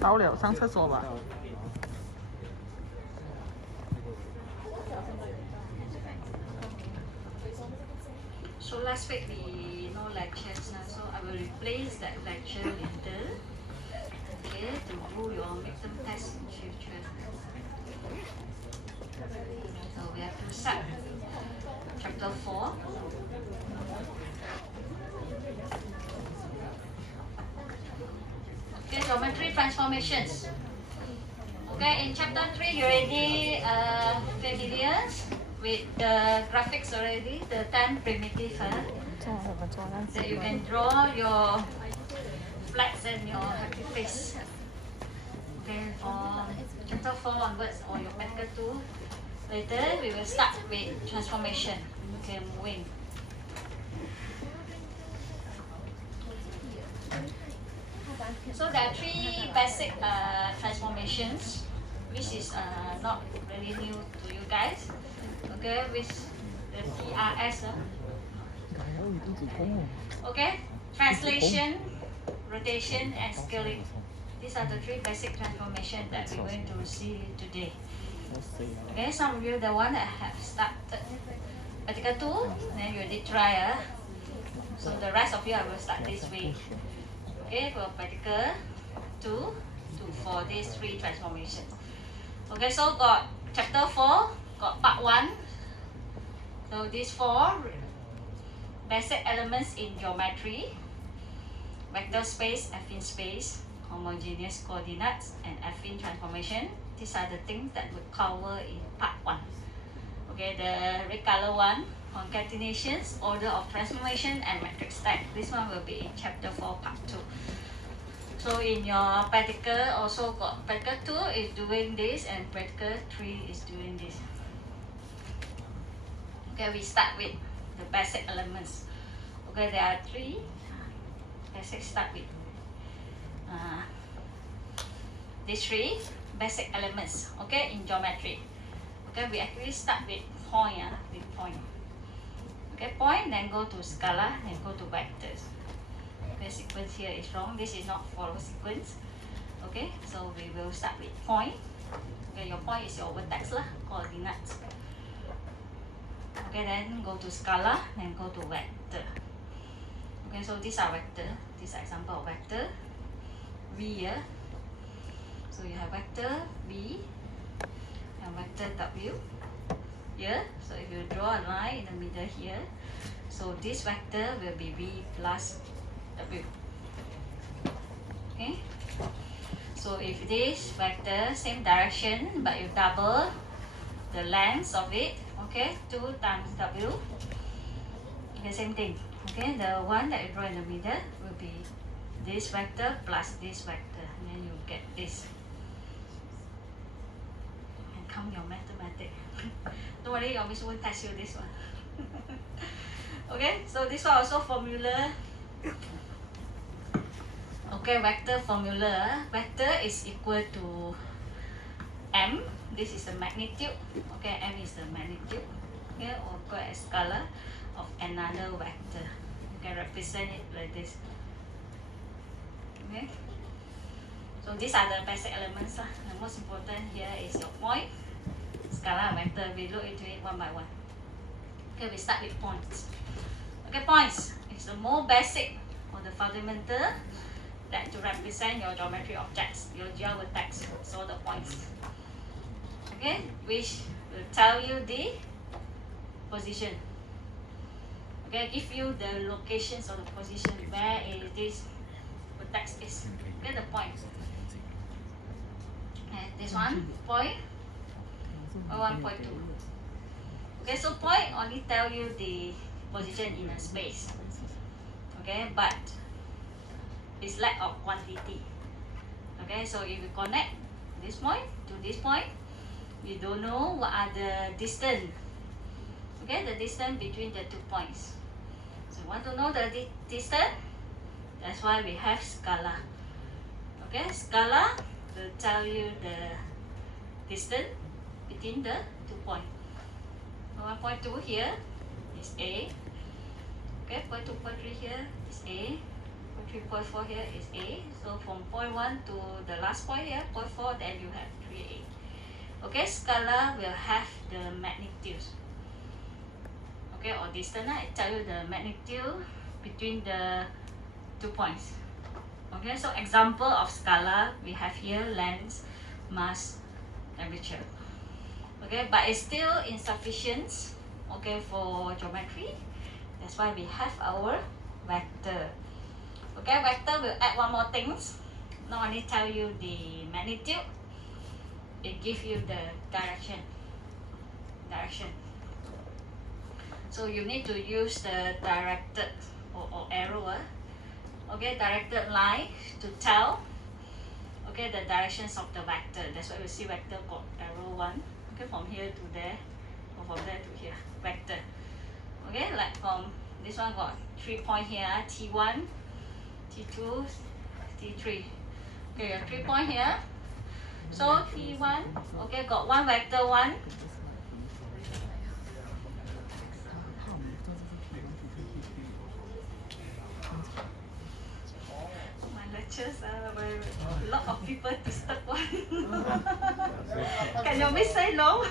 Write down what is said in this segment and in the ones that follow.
到了，上厕所吧。So last week we no lectures now, so I will replace that lecture later. Okay, to do your midterm test in future. So we have to start chapter 4. Okay, geometry transformations. Okay, in chapter 3 you already familiar with the graphics already, the 10 primitive. That you can draw your flags and your happy face. Okay, for chapter 4 onwards or your practical 2, later we will start with transformation. Okay, moving. So there are 3 basic transformations, which is not really new to you guys. Okay, with the TRS. Okay, translation, rotation, and scaling. These are the 3 basic transformations that we're going to see today. Okay, some of you, the one that have started practical 2, then you did try. So the rest of you, I will start this way. Okay, for practical 2 for these 3 transformations. Okay, so got chapter 4, got part 1. So these 4 basic elements in geometry: vector space, affine space, homogeneous coordinates, and affine transformation. These are the things that we cover in part 1. Okay, the red color one, concatenations, order of transformation, and metric stack. This one will be in chapter 4, part 2. So in your practical, also got practical 2 is doing this, and practical 3 is doing this. Okay, we start with the basic elements. Okay, there are 3 basic start with. These 3 basic elements, okay, in geometry. Okay, we actually start with point, Okay, point, then go to scalar, then go to vectors. Okay, sequence here is wrong. This is not follow sequence. Okay, so we will start with point. Okay, your point is your vertex lah, coordinates. Okay, then go to scalar, then go to vector. Okay, so these are vector. This is example of vector. V here. So you have vector V and vector W here. So if you draw a line in the middle here, so this vector will be V plus W. Okay. So if this vector same direction but you double the length of it, okay, 2 times W. Okay, same thing. Okay, the one that you draw in the middle will be this vector plus this vector, and then you get this. And come your mathematics. Don't worry, your miss won't test you this one. Okay, so this one also formula. Okay, vector formula. Vector is equal to M. This is the magnitude. Okay, M is the magnitude. Okay, or equal as scalar of another vector. You can represent it like this. Okay. So these are the basic elements. The most important here is your point, scalar, vector. We look into it one by one. Okay, we start with points. Okay, points is the more basic or the fundamental that to represent your geometry objects, your geovertex, so the points. Okay, which will tell you the position. Okay, give you the locations of the position where is this vertex is. Okay, the point. And this one, point or 1.2. Okay, so point only tell you the position in a space. Okay, but it's lack of quantity. Okay, so if you connect this point to this point, you don't know what are the distance. Okay, the distance between the 2 points. So you want to know the distance? That's why we have scalar. Okay, scalar will tell you the distance between the 2 points. So 1.2 here is A. Okay, 0.2, 0.3 here is A. 3.4 here is A. So from point 1 to the last point here, point 4, then you have 3A. Okay, scalar will have the magnitudes. Okay, or distance, I tell you the magnitude between the 2 points. Okay, so example of scalar, we have here length, mass, temperature. Okay, but it's still insufficient, okay, for geometry. That's why we have our vector. Okay, vector will add one more things. Not only tell you the magnitude, it gives you the direction. So you need to use the directed or arrow, okay, directed line to tell, okay, the directions of the vector. That's why we see vector got arrow 1, okay, from here to there, or from there to here, vector. Okay, like from this one got 3 points here, T1, T2, T3. Okay, 3 points here. So T1, okay, got one vector 1. My lectures are very a lot of people disturb one. Can you miss say no?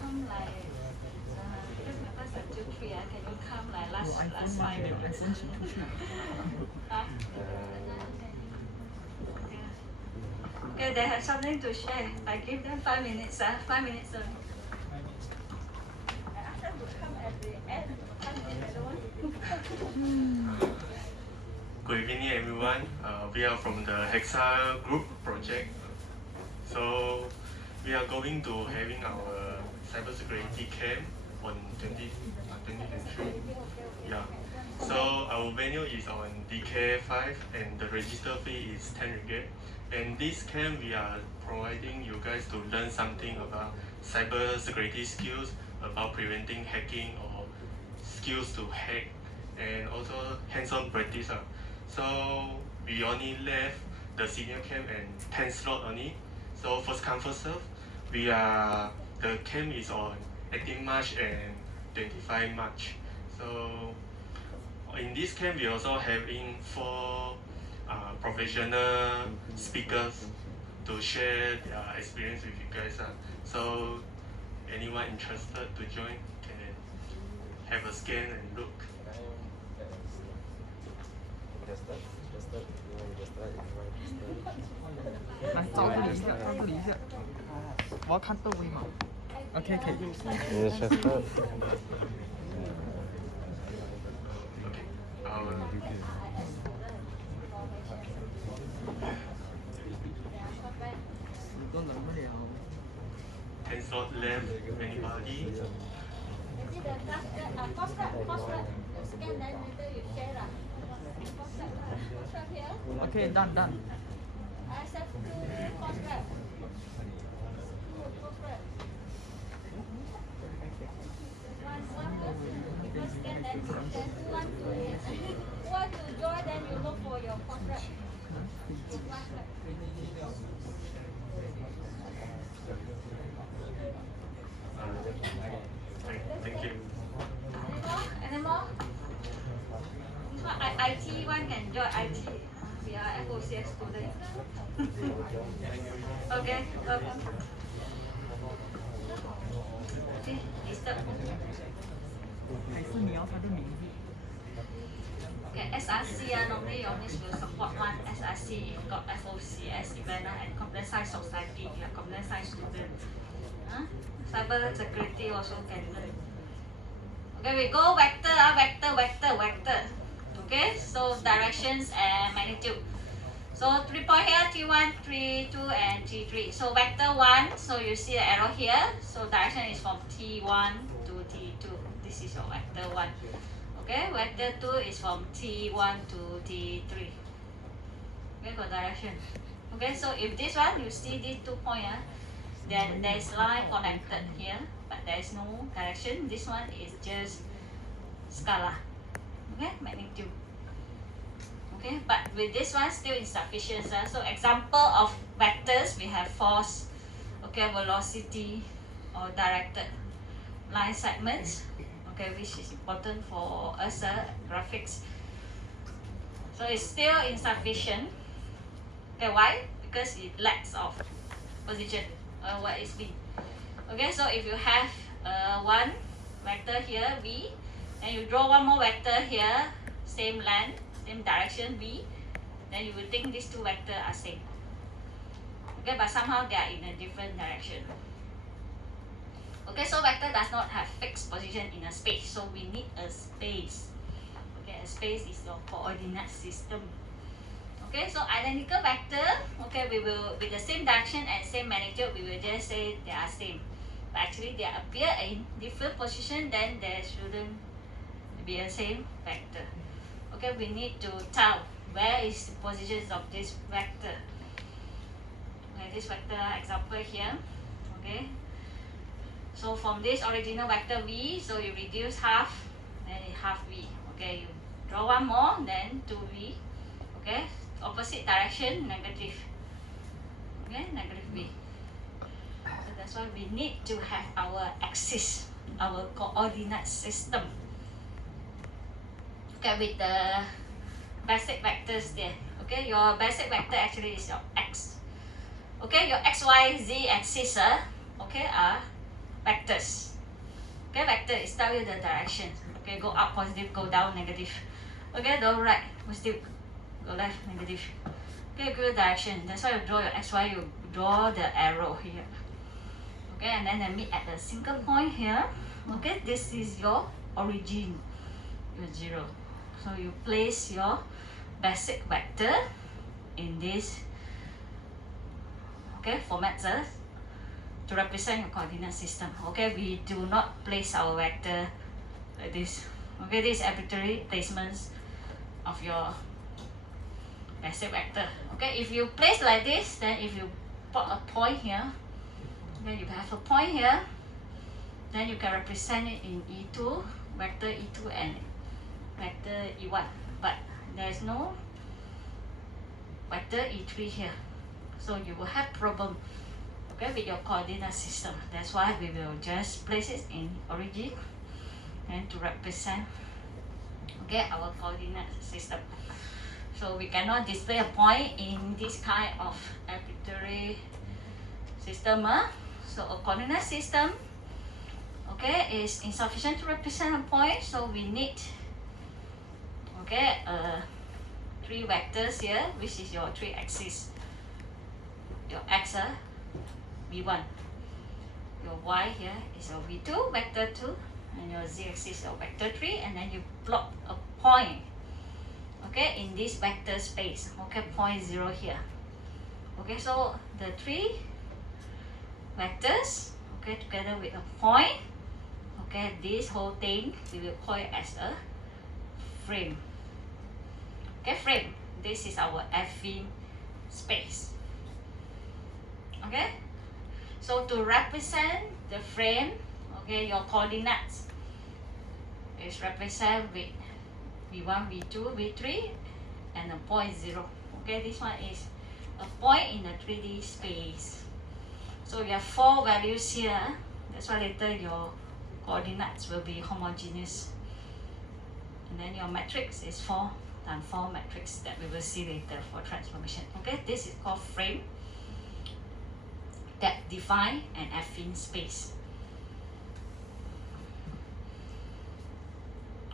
Come like because my class until 3, can you come like last 5 minutes? Okay, they have something to share. I give them 5 minutes, 5 minutes only. I ask them to come at the end. 5 minutes, I don't want. Good evening, everyone. We are from the Hexa Group project. So we are going to having our cybersecurity camp on 2023. Yeah. So our venue is on DK5 and the register fee is 10 ringgit. And this camp we are providing you guys to learn something about cybersecurity skills, about preventing hacking or skills to hack, and also hands-on practice. So we only left the senior camp and 10 slot only. So first come first serve. The camp is on 18 March and 25 March. So in this camp we also having 4 professional speakers to share their experience with you guys. So anyone interested to join can have a scan and look. OK， 可以。 都能不了。 10 slot left. Anybody? OK， done。 Thank you. Any more? IT one can join IT. We are FOCS students. Okay, welcome. Okay, disturb. 还是你要他的名字。 Okay, SRC normally you always will support one SRC if got FOCS event and computer science society, you are computer science student. Cyber security also can learn. Okay, we go vector, vector. Okay, so directions and magnitude. So 3 point here, T1, T2, and T3. So vector 1, so you see the arrow here. So direction is from T1 to T2. This is your vector 1. Okay, vector 2 is from T1 to T3. Okay, for direction. Okay, so if this one, you see these 2 points, then there is line connected here, but there is no direction. This one is just scalar. Okay, magnitude. Okay, but with this one still insufficient. So example of vectors, we have force, okay, velocity, or directed line segments, okay, which is important for us graphics. So it's still insufficient. Okay, why? Because it lacks of position. What is V? Okay, so if you have one vector here V, and you draw one more vector here, same length, same direction V, then you will think these two vectors are same. Okay, but somehow they are in a different direction. Okay, so vector does not have fixed position in a space, so we need a space. Okay, a space is your coordinate system. Okay, so identical vector, okay, we will with the same direction and same magnitude, we will just say they are same. But actually they appear in different position, then there shouldn't be a same vector. Okay, we need to tell where is the positions of this vector. Okay, this vector example here. Okay, so from this original vector V, so you reduce half, then half V. Okay, you draw one more, then 2V. Okay, opposite direction, negative. Okay, negative V. So that's why we need to have our axis, our coordinate system. Okay, with the basic vectors there. Okay, your basic vector actually is your X. Okay, your X, Y, Z axis okay, are vectors. Okay, vector is tell you the direction. Okay, go up positive, go down negative. Okay, go right positive, go left negative. Okay, give direction. That's why you draw your X, Y, you draw the arrow here. Okay, and then they meet at the single point here. Okay, this is your origin, your 0. So you place your basic vector in this, okay, format to represent your coordinate system. Okay, we do not place our vector like this. Okay, this is arbitrary placements of your basic vector. Okay, if you place like this, then if you put a point here, then you have a point here, then you can represent it in E2, vector E2 and vector E1, but there is no vector E3 here, so you will have problem, okay, with your coordinate system. That's why we will just place it in origin and to represent, okay, our coordinate system. So we cannot display a point in this kind of arbitrary system. So a coordinate system, okay, is insufficient to represent a point, so we need, okay, 3 vectors here, which is your 3 axes. Your X, V1. Your Y here is your V2, vector 2, and your Z axis is your vector 3, and then you plot a point, okay, in this vector space. Okay, point 0 here. Okay, so the 3 vectors, okay, together with a point, okay, this whole thing we will call it as a frame. Okay, frame. This is our affine space. Okay, so to represent the frame, okay, your coordinates is represented with V1, V2, V3, and a point 0. Okay, this one is a point in a 3D space. So you have 4 values here. That's why later your coordinates will be homogeneous. And then your matrix is 4 times 4 matrix that we will see later for transformation. Okay, this is called frame that define an affine space.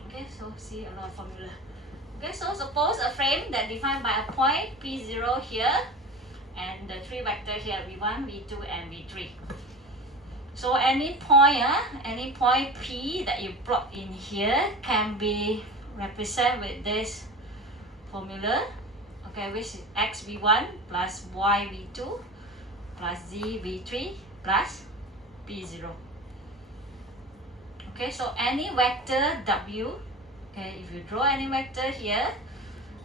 Okay, so see a lot of formula. Okay, so suppose a frame that defined by a point P0 here and the 3 vector here, V1, V2, and V3. So any point P that you plot in here can be represented with this formula, okay, which is X V1 plus Y V2 plus Z V3 plus P0. Okay, so any vector W, okay, if you draw any vector here,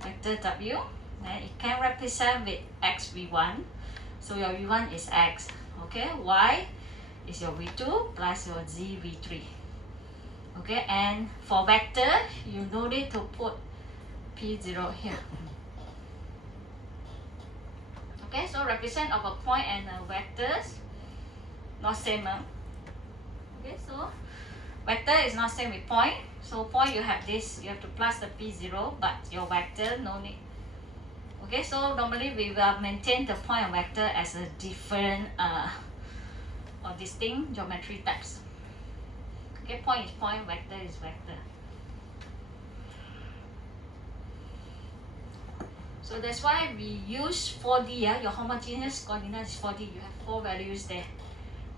vector W, then it can represent with X V1. So your V1 is X, okay, Y is your V2 plus your Z V3. Okay, and for vector, you no need to put P0 here. Okay, so represent of a point and vectors not same. Okay, so vector is not same with point. So point you have this, you have to plus the P0, but your vector no need. Okay, so normally we will maintain the point and vector as a different or distinct geometry types. Okay, point is point, vector is vector. So that's why we use 4D. Your homogeneous coordinate is 4D. You have 4 values there.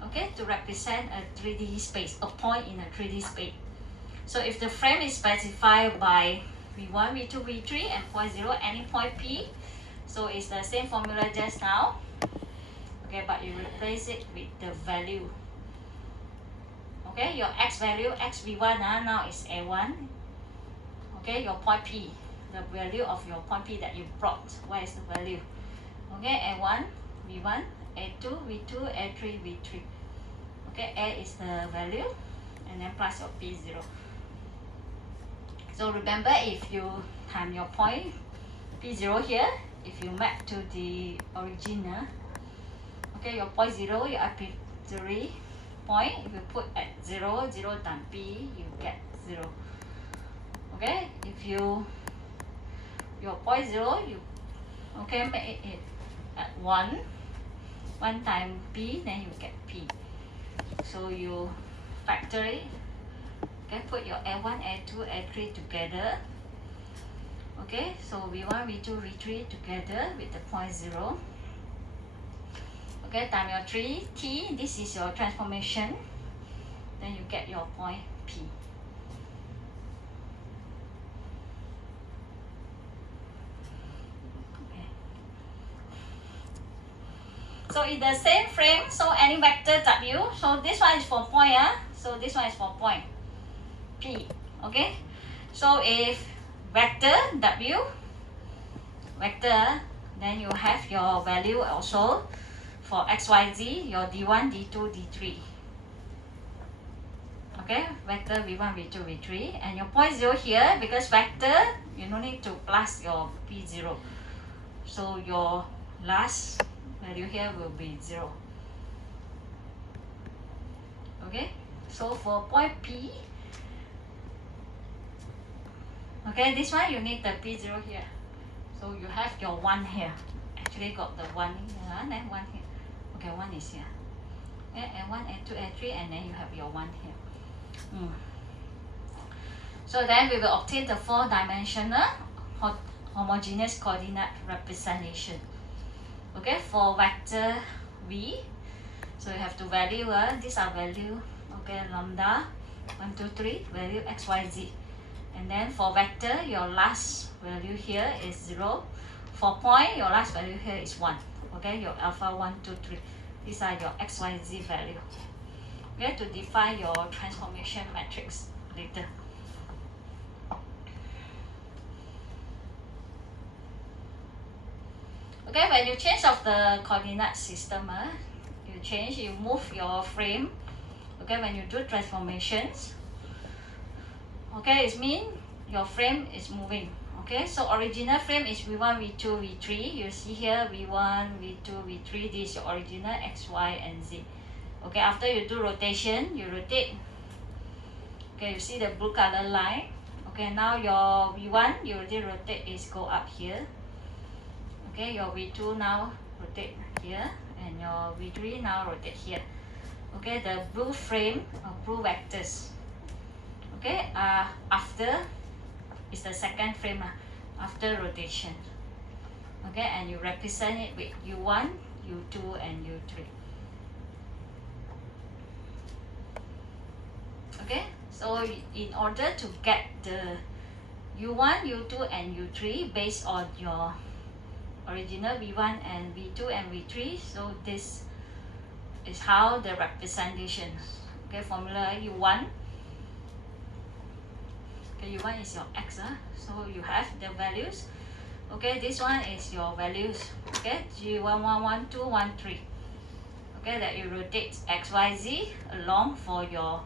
Okay, to represent a 3D space, a point in a 3D space. So if the frame is specified by V1, V2, V3 and point 0, any point P, so it's the same formula just now. Okay, but you replace it with the value. Okay, your x value, xv1 now is a1. Okay, your point P, the value of your point P that you brought, where is the value? Okay, a1, v1, a2, v2, a3, v3. Okay, a is the value, and then plus your p0. So remember, if you time your point p0 here, if you map to the original, okay, your point 0, your arbitrary point, if you put at 0, 0 times p, you get 0. Okay, if you your point 0, you okay make it at 1 times p, then you get p. So you factor it. Okay, put your a1, a2, a3 together. Okay, so v1, v2, v3 together with the point 0. Okay, time your 3t, this is your transformation. Then you get your point P. Okay. So in the same frame, so any vector W, so this one is for point, so this one is for point P. Okay, so if vector W, vector, then you have your value also for XYZ, your D1, D2, D3. Okay, vector V1, V2, V3, and your point 0 here, because vector, you no need to plus your P0. So your last value here will be 0. Okay, so for point P, okay, this one you need the P0 here. So you have your 1 here. Actually got the 1 here, and then 1 here. Okay, 1 is here. Okay, and 1, and 2, and 3, and then you have your 1 here. So then we will obtain the 4-dimensional homogeneous coordinate representation. Okay, for vector V, so you have to value, these are value, okay, lambda, 1, 2, 3, value x, y, z. And then for vector, your last value here is 0. For point, your last value here is 1. Okay, your alpha 1, 2, 3. These are your x, y, z value. We have to define your transformation matrix later. Okay, when you change of the coordinate system, you move your frame. Okay, when you do transformations, okay, it means your frame is moving. Okay, so original frame is V1, V2, V3. You see here V1, V2, V3. This is your original X, Y, and Z. Okay, after you do rotation, you rotate. Okay, you see the blue color line. Okay, now your V1, you already rotate is go up here. Okay, your V2 now rotate here, and your V3 now rotate here. Okay, the blue frame or blue vectors. Okay, after is the second frame after rotation. Okay, and you represent it with U1, U2, and U3. Okay, so in order to get the U1, U2, and U3 based on your original V1 and V2 and V3, so this is how the representation. Okay, formula U1. Okay, U1 is your X, so you have the values. Okay, this one is your values. Okay, G111213. Okay, that you rotate X, Y, Z along for your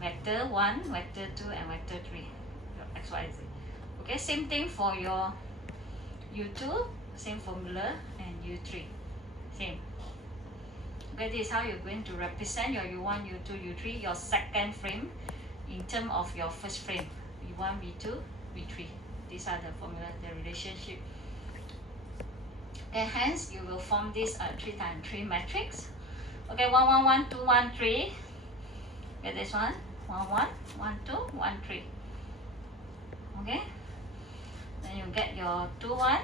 vector 1, vector 2, and vector 3. Your X, Y, Z. Okay, same thing for your U2, same formula, and U3, same. Okay, this is how you're going to represent your U1, U2, U3, your second frame in terms of your first frame, V1, V2, V3. These are the formula, the relationship. Okay, hence you will form this 3 times 3 matrix. Okay, 1, 1, 1, 2, 1, 3. Okay, this one, 1, 1, 1, 2, 1, 3. Okay, then you get your 2, 1,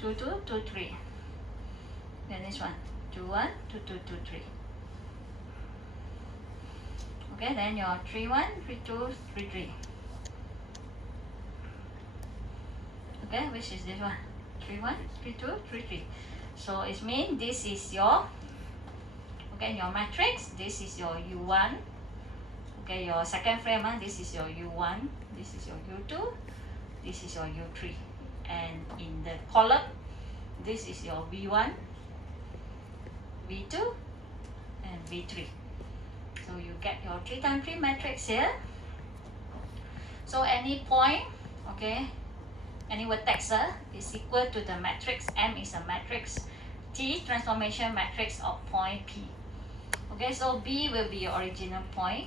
2, 2, 2, 3. Then this one, 2, 1, 2, 2, 2, 3. Okay, then your 3, 1, 3, 2, 3, 3. Okay, which is this one? 3, 1, 3, 2, 3, 3. So it means this is your, okay, your matrix. This is your U1. Okay, your second frame, this is your U1. This is your U2. This is your U3. And in the column, this is your V1, V2, and V3. So you get your 3 times 3 matrix here. So any point, okay, any vertex is equal to the matrix. M is a matrix. T, transformation matrix of point P. Okay, so B will be your original point.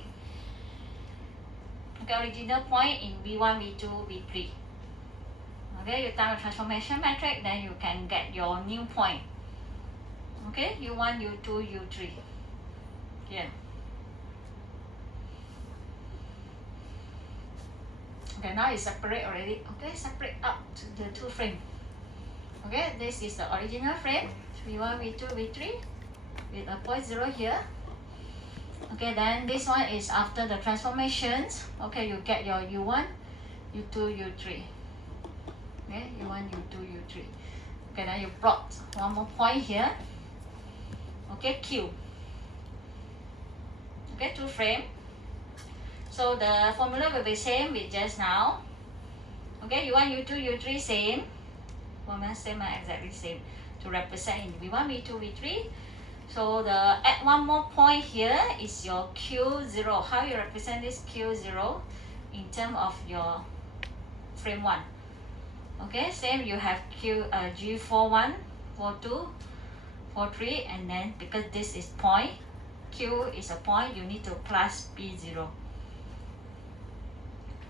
Okay, original point in V1, V2, V3. Okay, you times transformation matrix, then you can get your new point. Okay, U1, U2, U3. Here. Okay, now it's separate already. Okay, separate up to the 2 frame. Okay, this is the original frame, V1, V2, V3, with a point 0 here. Okay, then this one is after the transformations. Okay, you get your U1, U2, U3. Okay, U1, U2, U3. Okay, then you plot one more point here. Okay, Q. Okay, 2 frame. So the formula will be same with just now. Okay, U1, U2, U3 same. Formula same, exactly same to represent in V1, V2, V3. So the add one more point here is your Q0. How you represent this Q0 in terms of your frame 1? Okay, same, you have G41, 42, 43, and then because this is point, Q is a point, you need to plus P0.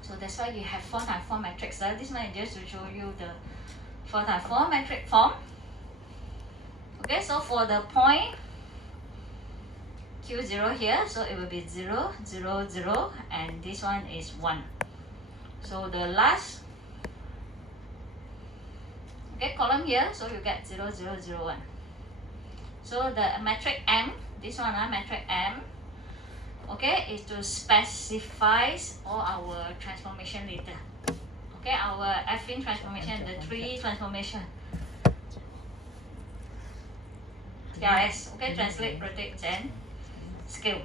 So that's why you have 4 times 4 matrix. This one is just to show you the 4 times 4 matrix form. Okay, so for the point Q0 here, so it will be 0, 0, 0, and this one is 1. So the last, okay, column here, so you get 0, 0, 0, 1. So the matrix M, this one, matrix M, okay, is to specify all our transformation later. Okay, our affine transformation, the 3 transformation. TRS, okay, translate, rotate, and scale.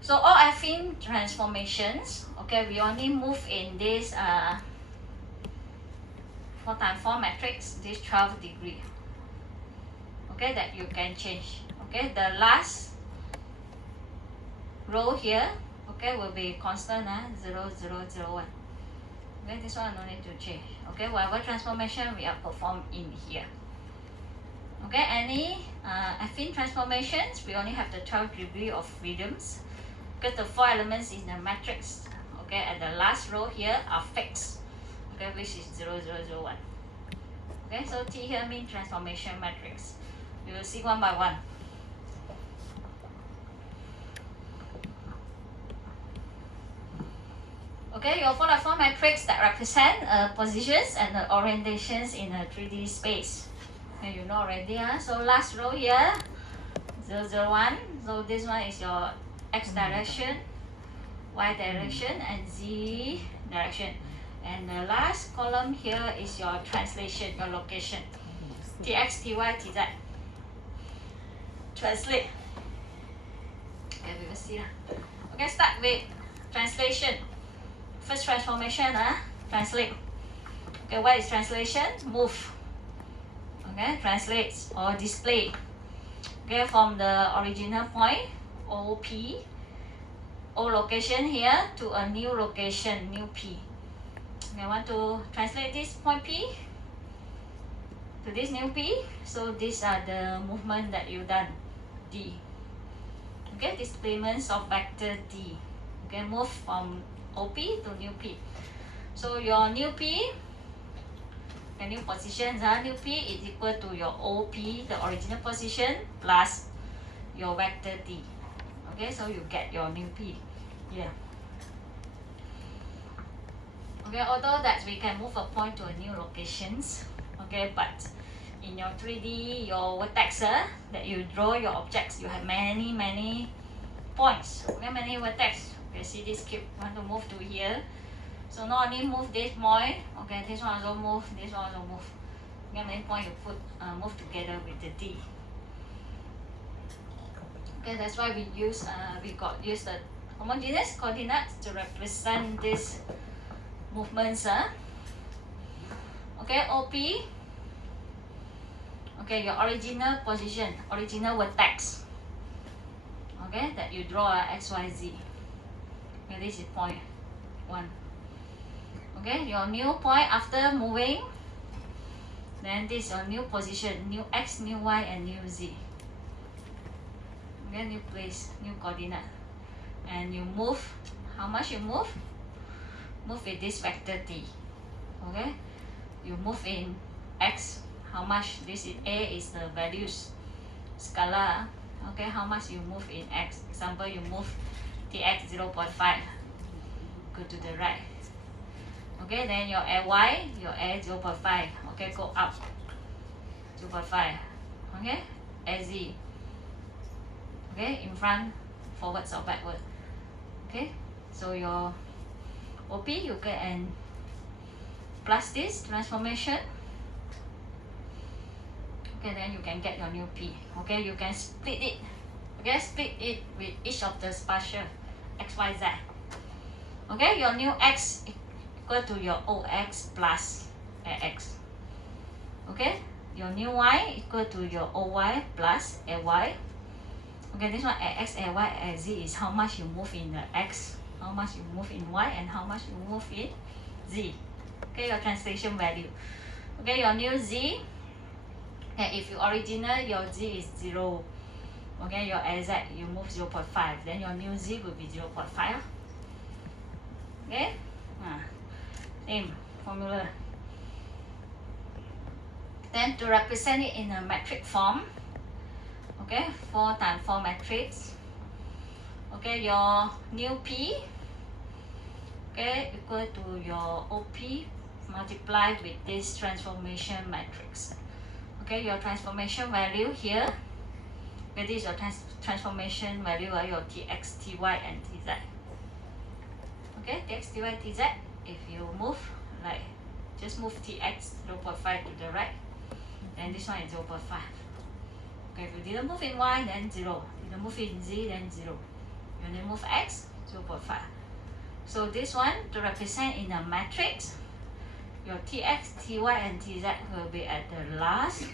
So all affine transformations, okay, we only move in this 4 times 4 matrix, this 12 degree. Okay, that you can change. Okay, the last row here, okay, will be constant, 0, 0, 0, 1. Okay, this one no need to change. Okay, whatever transformation we are performed in here. Okay, any affine transformations, we only have the 12 degree of freedoms because the 4 elements in the matrix, okay, at the last row here are fixed, okay, which is 0, 0, 0, 1. Okay, so T here means transformation matrix. We will see one by one. Okay, your 4 times 4 matrix that represent positions and the orientations in a 3D space. Okay, you know already, So last row here, 0, 0, 1. So this one is your X direction, Y direction, and Z direction. And the last column here is your translation, your location. TX, TY, TZ. Translate. Okay, we will see. Okay, start with translation. First transformation, translate. Okay, what is translation? Move. Okay, translates or display. Okay, from the original point, OP O location here to a new location, new P. Okay, I want to translate this point P to this new P. So these are the movement that you done, D. Okay, displacements of vector D. Okay, move from OP to new P. So your new P, the new positions, new P is equal to your OP, the original position, plus your vector D. Okay, so you get your new P here. Okay, although that we can move a point to a new locations, okay, but in your 3D, your vertex that you draw your objects, you have many points, okay, many vertex. Okay, see this cube, want to move to here. So not only move this point, okay, this one also move, this one also move. Okay, many point you put move together with the D. Okay, that's why we use the homogeneous coordinates to represent these movements. Okay, OP. Okay, your original position, original vertex. Okay, that you draw X, Y, Z. Okay, this is point 1. Okay, your new point after moving, then this is your new position, new X, new Y, and new Z. Okay, new place, new coordinate. And you move, how much you move? Move with this vector T. Okay, you move in X, how much? This is A is the values, scalar. Okay, how much you move in X? Example, you move Tx 0.5, go to the right. Okay, then your y, your a 0.5. Okay, go up 0.5. Okay, az. Okay, in front, forwards or backward. Okay, so your OP you can plus this transformation. Okay, then you can get your new P. Okay, you can split it. Okay, split it with each of the spatial x, y, z. Okay, your new x equal to your OX plus AX. Okay, your new y equal to your OY plus AY. Okay, this one AX, AY, AZ is how much you move in the X, how much you move in Y, and how much you move in Z. Okay, your translation value. Okay, your new Z. Okay, if your original, your Z is 0. Okay, your AZ, you move 0.5. Then your new Z will be 0.5. Okay, same formula. Then to represent it in a metric form, okay, 4 times 4 matrix. Okay, your new P, okay, equal to your OP multiplied with this transformation matrix. Okay, your transformation value here. Okay, this is your transformation value, your Tx, Ty, and Tz. Okay, Tx, Ty, Tz. If you move, like, just move Tx 0.5 to the right, then this one is 0.5. Okay, if you didn't move in Y, then 0. Didn't move in Z, then 0. You then move X, 0.5. So this one, to represent in a matrix, your Tx, Ty, and Tz will be at the last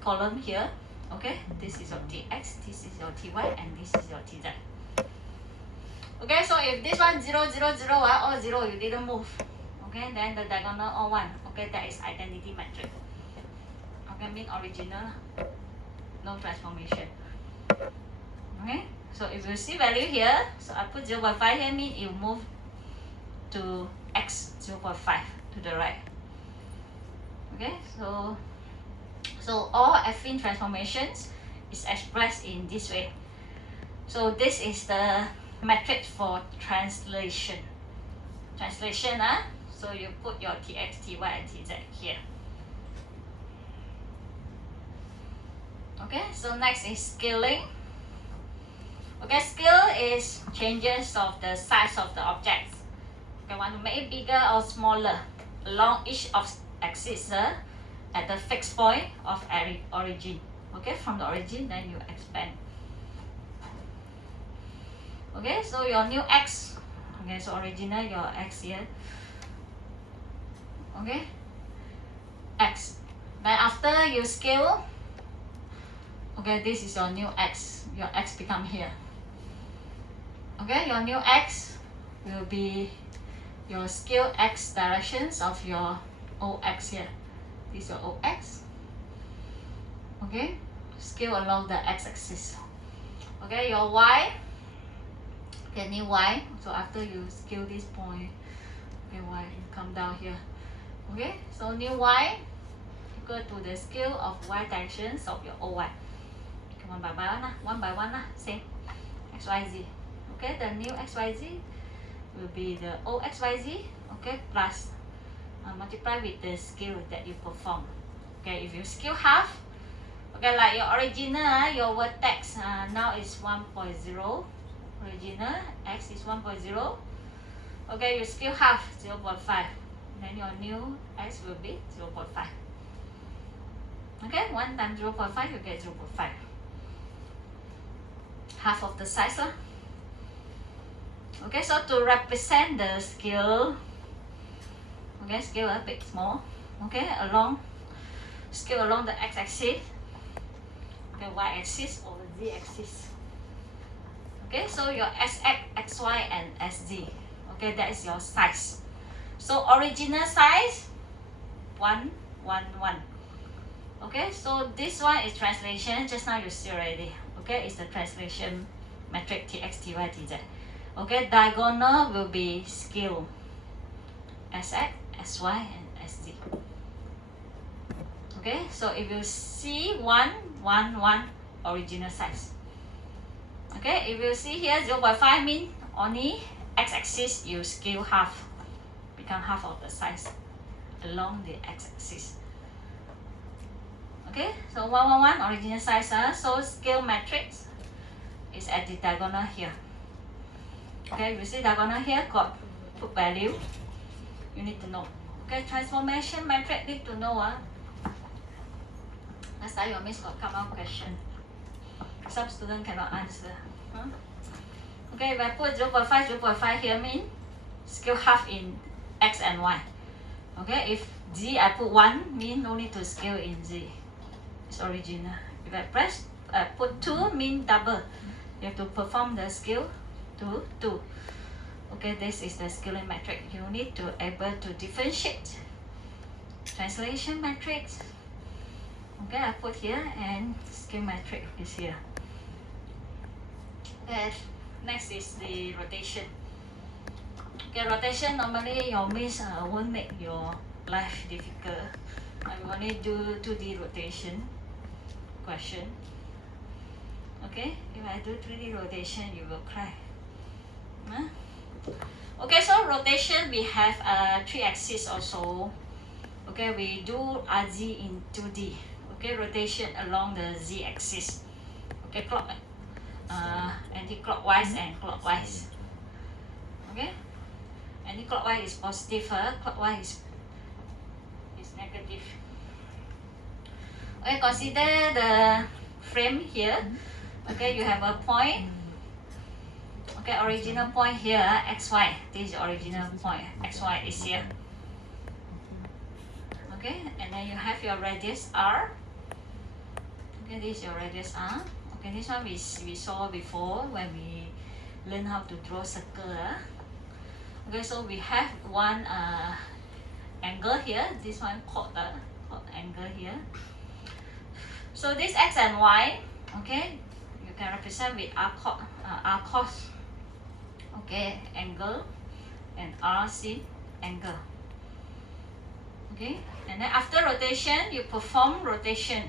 column here. Okay, this is your Tx, this is your Ty, and this is your Tz. Okay, so if this one 0, 0, 0, all 0, you didn't move. Okay, then the diagonal all 1. Okay, that is identity matrix. Okay, mean original, no transformation. Okay, so if you see value here, so I put 0.5 here, mean you move to X 0.5 to the right. Okay, so all affine transformations is expressed in this way. So this is the matrix for translation. Translation, so you put your Tx, Ty, and Tz here. Okay, so next is scaling. Okay, scale is changes of the size of the objects. Okay, want to make it bigger or smaller along each of axis at the fixed point of origin. Okay, from the origin, then you expand. Okay, so your new X. Okay, so original your X here. Okay, X. Then after you scale, okay, this is your new X. Your X become here. Okay, your new x will be your scale x directions of your OX here. This is your OX. Okay, scale along the x-axis. Okay, your y, okay, new y. So after you scale this point, okay, y come down here. Okay, so new y equal to the scale of y directions of your OY. Okay, one by one, same xyz. Okay, the new xyz will be the OXYZ, okay, plus multiply with the scale that you perform. Okay, if you scale half, okay, like your original, your vertex now is 1.0, original x is 1.0. Okay, you scale half, 0.5, then your new x will be 0.5. Okay, 1 times 0.5, you get 0.5. Half of the size lah. Okay, so to represent the scale, okay, scale a bit small, okay, scale along the x-axis, okay, y-axis or z-axis. Okay, so your sx, xy, and sz, okay, that is your size. So original size 1, 1, 1. Okay, so this one is translation. Just now you see already. Okay, it's the translation metric tx, ty, tz. Okay, diagonal will be scale sx, sy, and sz. Okay, so if you see 1, 1, 1, original size. Okay, if you see here 0.5 mean only x-axis you scale half, become half of the size along the x-axis. Okay, so 1, 1, 1, original size. So scale matrix is at the diagonal here. Okay, you see diagonal here, got put value. You need to know. Okay, transformation matrix need to know. Last time your miss got come out question. Some student cannot answer. Okay, if I put 0.5, 0.5 here mean scale half in x and y. Okay, if z I put 1 mean no need to scale in z. It's original. If I put 2 mean double. You have to perform the scale to 2. Okay, this is the scaling metric. You need to able to differentiate translation matrix. Okay, I put here and scale metric is here. Okay, next is the rotation. Okay, rotation normally your miss won't make your life difficult. I only do 2D rotation question. Okay, if I do 3D rotation, you will cry. Okay, so rotation we have 3 axis also. Okay, we do RZ in 2D. Okay, rotation along the Z axis. Okay, anti-clockwise and clockwise. Okay, anti-clockwise is positive, clockwise is negative. Okay, consider the frame here. Okay, you have a point. Okay, original point here, xy. This is the original point. Xy is here. Okay, and then you have your radius r. Okay, this is your radius r. Okay, this one we saw before when we learn how to draw circle. Okay, so we have one angle here. This one called angle here. So this x and y, okay, you can represent with r cos. Okay, angle and r sin angle. Okay, and then after rotation, you perform rotation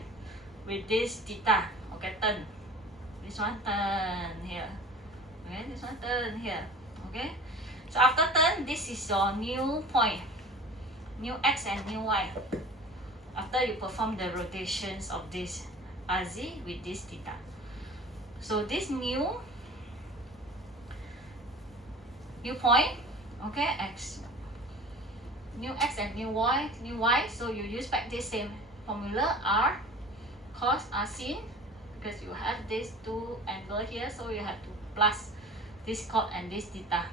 with this theta. Okay, turn. This one turn here. Okay, this one turn here. Okay, so after turn, this is your new point, new x and new y. After you perform the rotations of this RZ with this theta. So this new point, okay, new x and new y. So you use back this same formula, r cos r sin, because you have these two angle here, so you have to plus this cot and this theta.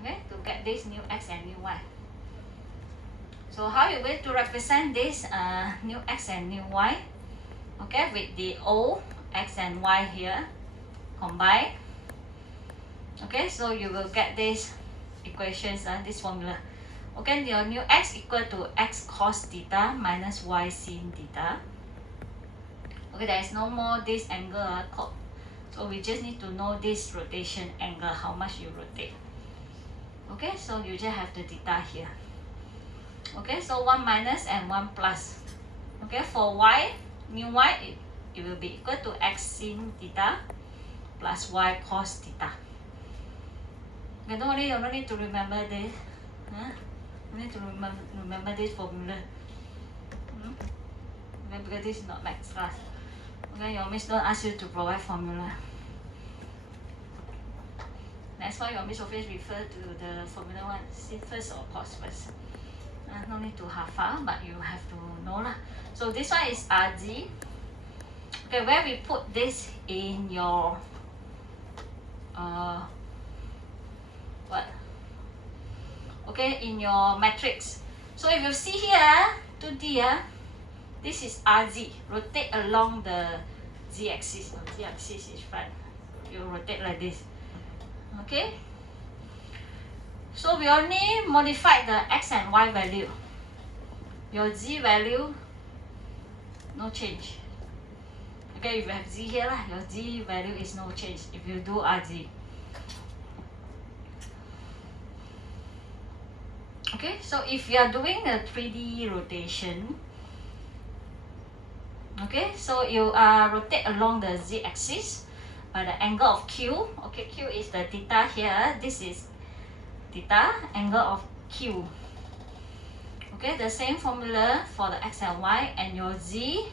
Okay, to get this new x and new y. So how you going to represent this new x and new y? Okay, with the O x and y here, combine. Okay, so you will get this equations, this formula. Okay, your new x equal to x cos theta minus y sin theta. Okay, there is no more this angle so we just need to know this rotation angle, how much you rotate. Okay, so you just have the theta here. Okay, so 1 minus and 1 plus. Okay, for y, new y, it will be equal to x sin theta plus y cos theta. Okay, don't worry, you don't need to remember this. You need to remember this formula. Okay, because this is not math class. Okay, your miss don't ask you to provide formula. That's why your miss always refer to the formula one. See first or cos first. No need to hafal, but you have to know lah. So this one is RG. Okay, where we put this in your what? Okay, in your matrix. So if you see here, 2D, this is RZ. Rotate along the Z-axis. Z-axis is front. You rotate like this. Okay. So we only modified the x and y value. Your z value, no change. Okay, if you have z here, your z value is no change if you do RZ. Okay, so if you are doing a 3D rotation, okay, so you rotate along the z-axis by the angle of q. Okay, q is the theta here. This is theta, angle of q. Okay, the same formula for the x and y and your z.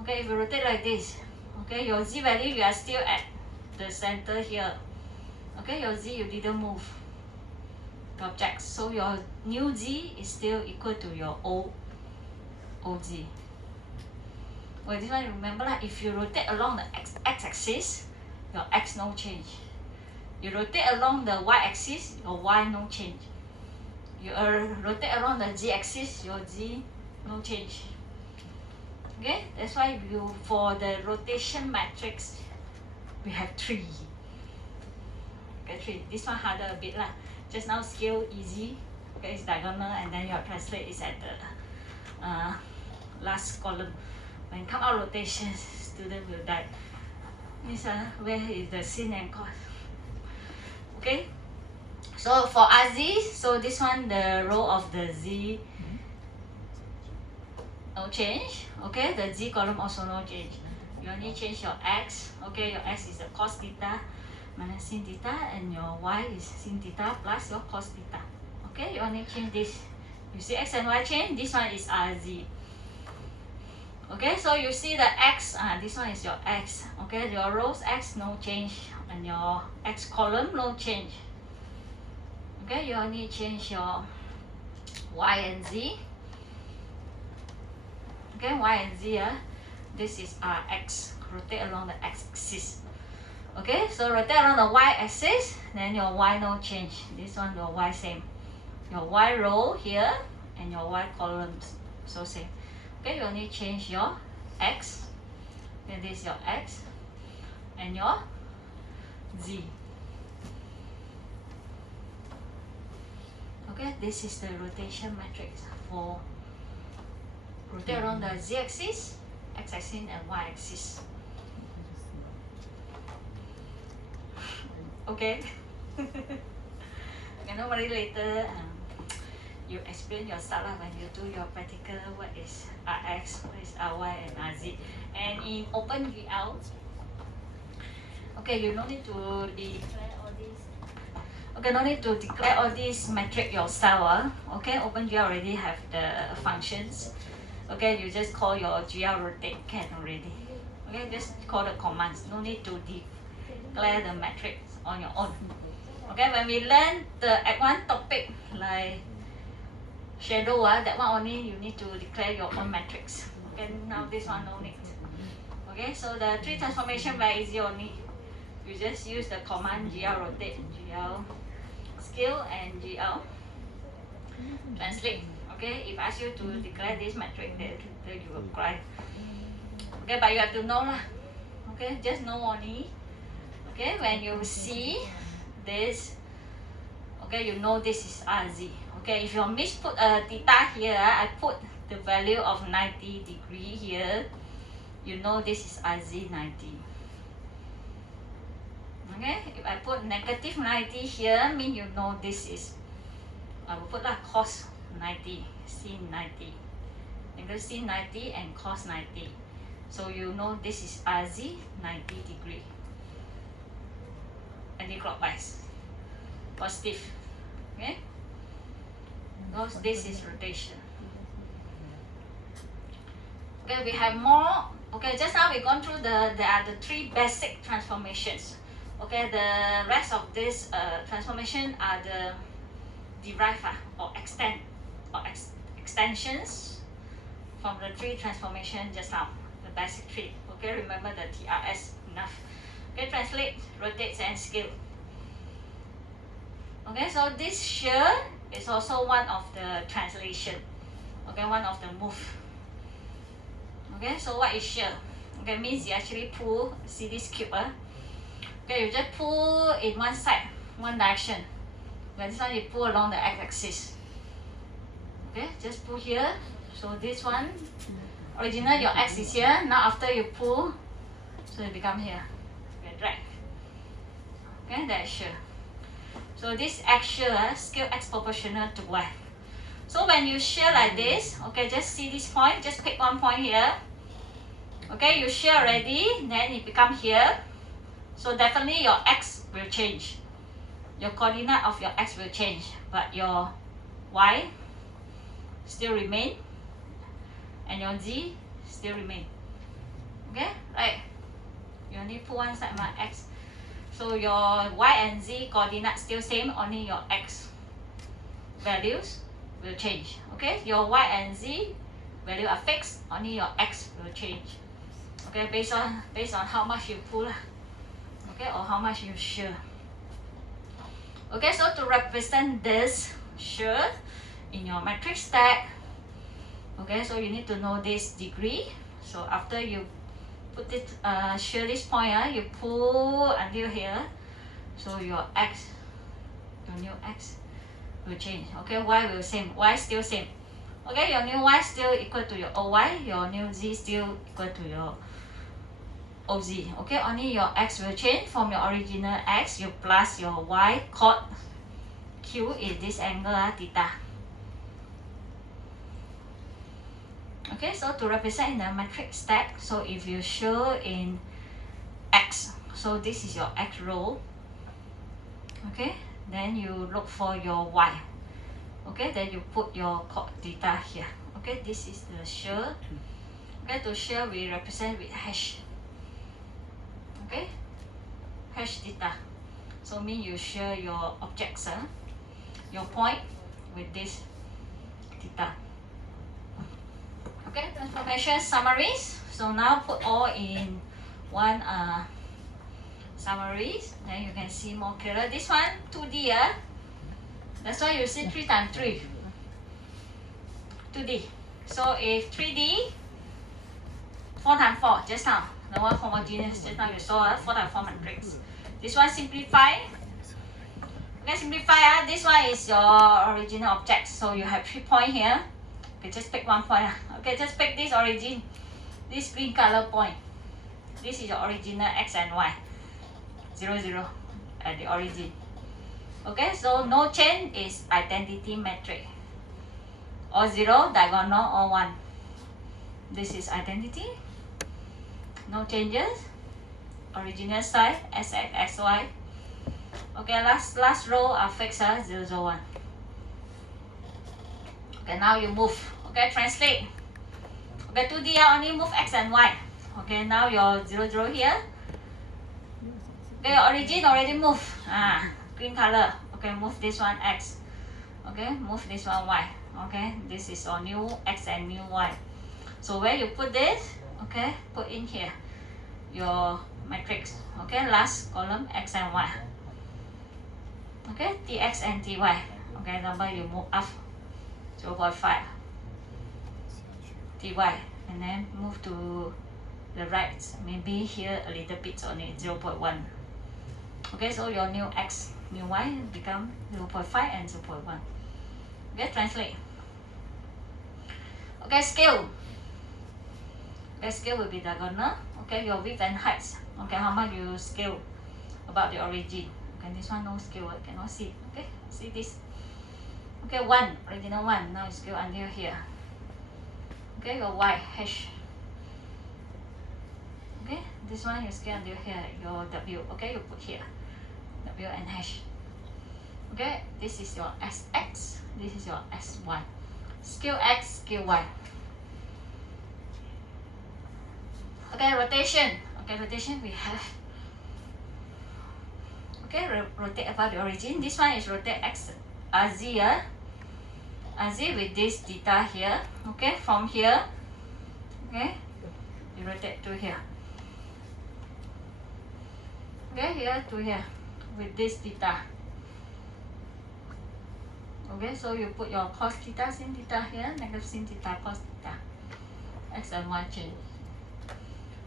Okay, if you rotate like this, okay, your z value, you are still at the center here. Okay, your z, you didn't move the objects. So your new z is still equal to your old z. Well, this one, remember, if you rotate along the x-axis, your x no change. You rotate along the y-axis, your y no change. You rotate along the z-axis, your z no change. Okay, that's why for the rotation matrix, we have 3. Okay, 3. This one harder a bit lah. Just now scale easy. Okay, it's diagonal, and then your translate is at the last column. When come out rotation, student will die. This where is the sin and cos? Okay. So for RZ, so this one, the row of the Z no change. Okay, the Z column also no change. You only change your X. Okay, your X is the cos theta minus sin theta, and your Y is sin theta plus your cos theta. Okay, you only change this. You see X and Y change. This one is RZ. Okay, so you see the X, this one is your X. Okay, your rows X no change, and your X column no change. Okay, you only change your Y and Z. Okay, Y and Z, this is X. Rotate along the X axis. Okay, so rotate along the Y axis, then your Y no change. This one, your Y same. Your Y row here, and your Y columns, so same. Okay, you only change your X. Then this is your X and your Z. Okay, this is the rotation matrix for rotate around the Z-axis, X-axis, and Y-axis. Okay. Okay, normally later you explain yourself when you do your practical, what is Rx, what is Ry, and Rz. And in OpenGL, okay, you no need to declare all this. Okay, no need to declare all this metric yourself. Okay, OpenGL already have the functions. Okay, you just call your GL rotate can already. Okay, just call the commands. No need to declare the metrics on your own. Okay, when we learn the at one topic like shadow, that one only you need to declare your own matrix. Okay, now this one no need. Okay, so the 3 transformation very easy only. You just use the command GL rotate, GL scale, and GL translate. Okay, if I ask you to declare this matrix, then you will cry. Okay, but you have to know lah. Okay, just know only. Okay, when you see this, okay, you know this is RZ. Okay, if you misput a theta here, I put the value of 90 degree here, you know this is RZ 90. Okay, if I put negative 90 here, mean you know this is, I will put like cos 90, sin 90, angle sin 90 and cos 90. So you know this is RZ 90 degree. Anti-clockwise, positive. Okay, because this is rotation. Okay, we have more. Okay, just now we gone through there are the three basic transformations. Okay, the rest of this transformation are the derived or extensions from the three transformations just now, the basic three. Okay, remember the TRS enough. Okay, translate, rotate, and scale. Okay, so this shear is also one of the translation. Okay, one of the move. Okay, so what is shear? Okay, means you actually pull, see this cube. Okay, you just pull in one side, one direction. When this one you pull along the x-axis. Okay, just pull here. So this one, original your x is here. Now after you pull, so it become here. Okay, drag. Okay, that's shear. So this x shear, scale x proportional to y. So when you shear like this, okay, just see this point, just pick one point here. Okay, you shear already, then it become here. So definitely your x will change. Your coordinate of your x will change, but your y still remain, and your z still remain. Okay, right? You only put one side my x. So your y and z coordinates still same, only your x values will change. Okay, your y and z value are fixed, only your x will change. Okay, based on how much you pull, okay, or how much you shear. Okay, so to represent this shear in your metric stack, okay, so you need to know this degree. So after you put it shear this point, you pull until here, so your x, your new x will change. Okay, y will same, y still same. Okay, your new y still equal to your oy, your new z still equal to your oz. Okay, only your x will change from your original x, you plus your y cot q is this angle theta. Okay, so to represent in the metric stack, so if you show in x, so this is your x row. Okay, then you look for your y. Okay, then you put your cot theta here. Okay, this is the shear. Okay, to shear we represent with hash. Okay, hash theta. So mean you shear your objects, your point with this theta. Okay, transformation summaries. So now put all in one summaries. Then you can see more clearer. This one 2D. That's why you see 3 times 3. 2D. So if 3D, 4 times 4 just now. The one homogeneous just now you saw 4 times 4 matrix. This one simplify. Okay, simplify. This one is your original object. So you have 3 points here. Okay, just pick one point. Okay, just pick this origin. This green color point. This is your original x and y. 0, 0 at the origin. Okay, so no change is identity matrix. Or 0, diagonal, or 1. This is identity. No changes. Original side, x, x, y. Okay, last row are fixed, 0, 0, 1. Okay, now you move. Okay, translate. Okay, 2D only move x and y. Okay, now your 0, 0 here. Okay, your origin already move. Green color. Okay, move this one x. Okay, move this one y. Okay, this is your new x and new y. So where you put this? Okay, put in here your matrix. Okay, last column x and y. Okay, tx and ty. Okay, number you move up 0.5 ty, and then move to the right maybe here a little bit only 0.1. Okay, so your new x, new y become 0.5 and 0.1. Okay, translate. Okay, scale. Okay, scale will be diagonal. Okay, your width and height. Okay, how much you scale about the origin. Okay, this one no scale, I cannot see. Okay, see this. Okay, 1, original 1, now scale until here. Okay, your y, h. Okay, this one you scale until here, your w. Okay, you put here, w and h. Okay, this is your sx, this is your sy. Scale x, scale y. Okay, rotation. Okay, rotation we have. Okay, rotate about the origin. This one is rotate x, z, z with this theta here. Okay, from here. Okay, you rotate to here. Okay, here to here with this theta. Okay, so you put your cos theta, sin theta here, negative sin theta, cos theta. X and y change.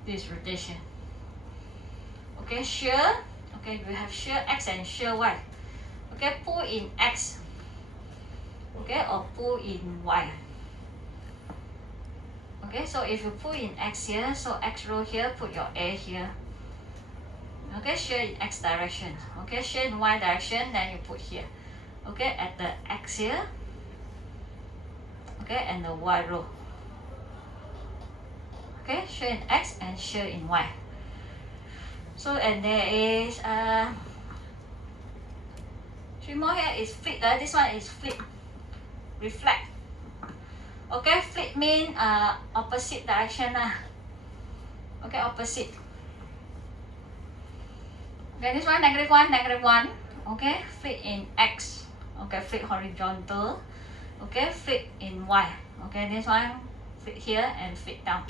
This rotation. Okay, shear. Okay, we have shear x and shear y. Okay, pull in x. Okay, or pull in y. Okay, so if you pull in x here, so x row here, put your A here. Okay, shear in x direction. Okay, shear in y direction, then you put here. Okay, at the x here. Okay, and the y row. Okay, shear in x and shear in y. So, and there is 3 more here is flip. This one is flip, reflect. Okay, flip mean opposite direction lah. Okay, opposite. Okay, this one negative 1, negative 1. Okay, flip in x. Okay, flip horizontal. Okay, flip in y. Okay, this one flip here and flip down.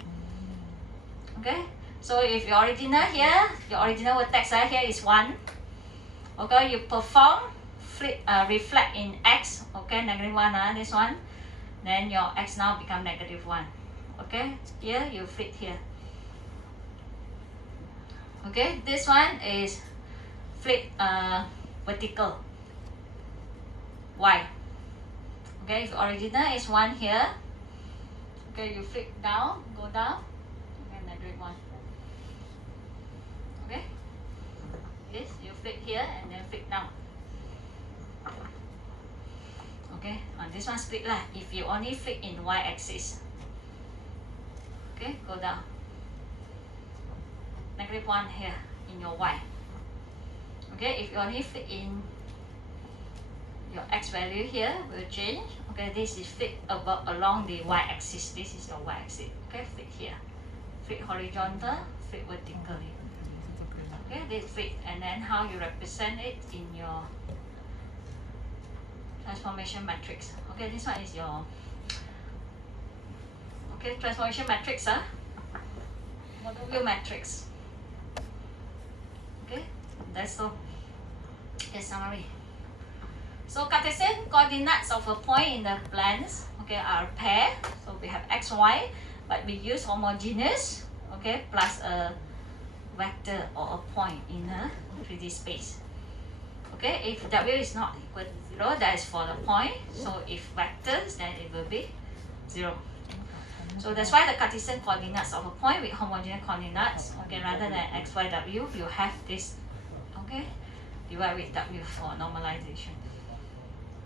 Okay, so if your original here, your original vertex here is 1. Okay, you perform flip, reflect in x. Okay, negative 1, this one. Then your x now become negative 1. Okay, here you flip here. Okay, this one is flip vertical y. Okay, if original is 1 here. Okay, you flip down, go down. Okay, 1. Okay, yes, you flip here and then flip down. Okay, this one split lah. If you only flip in y-axis. Okay, go down. Negative 1 here in your y. Okay, if you only flip in your x value here will change. Okay, this is flip about along the y-axis. This is your y-axis. Okay, flip here. Flip horizontal, flip vertically. Okay, this flip, and then how you represent it in your transformation matrix. Okay, this one is your transformation matrix, model view matrix. Okay, that's all. Okay, summary. So Cartesian coordinates of a point in the planes, okay, are a pair. So we have x, y, but we use homogeneous, okay, plus a vector or a point in a 3D space. Okay, if w is not equal to 0, that is for the point. So if vectors, then it will be 0. So that's why the Cartesian coordinates of a point with homogeneous coordinates, okay, rather than x, y, w, you have this, okay, divide with w for normalization.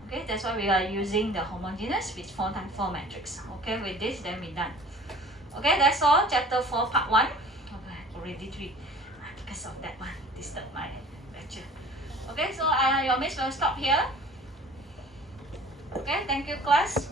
Okay, that's why we are using the homogeneous with 4x4 matrix. Okay, with this, then we're done. Okay, that's all. Chapter 4, part 1. Okay, already 3. Because of that one, disturbed my lecture. Okay, so your miss will stop here. Okay, thank you, class.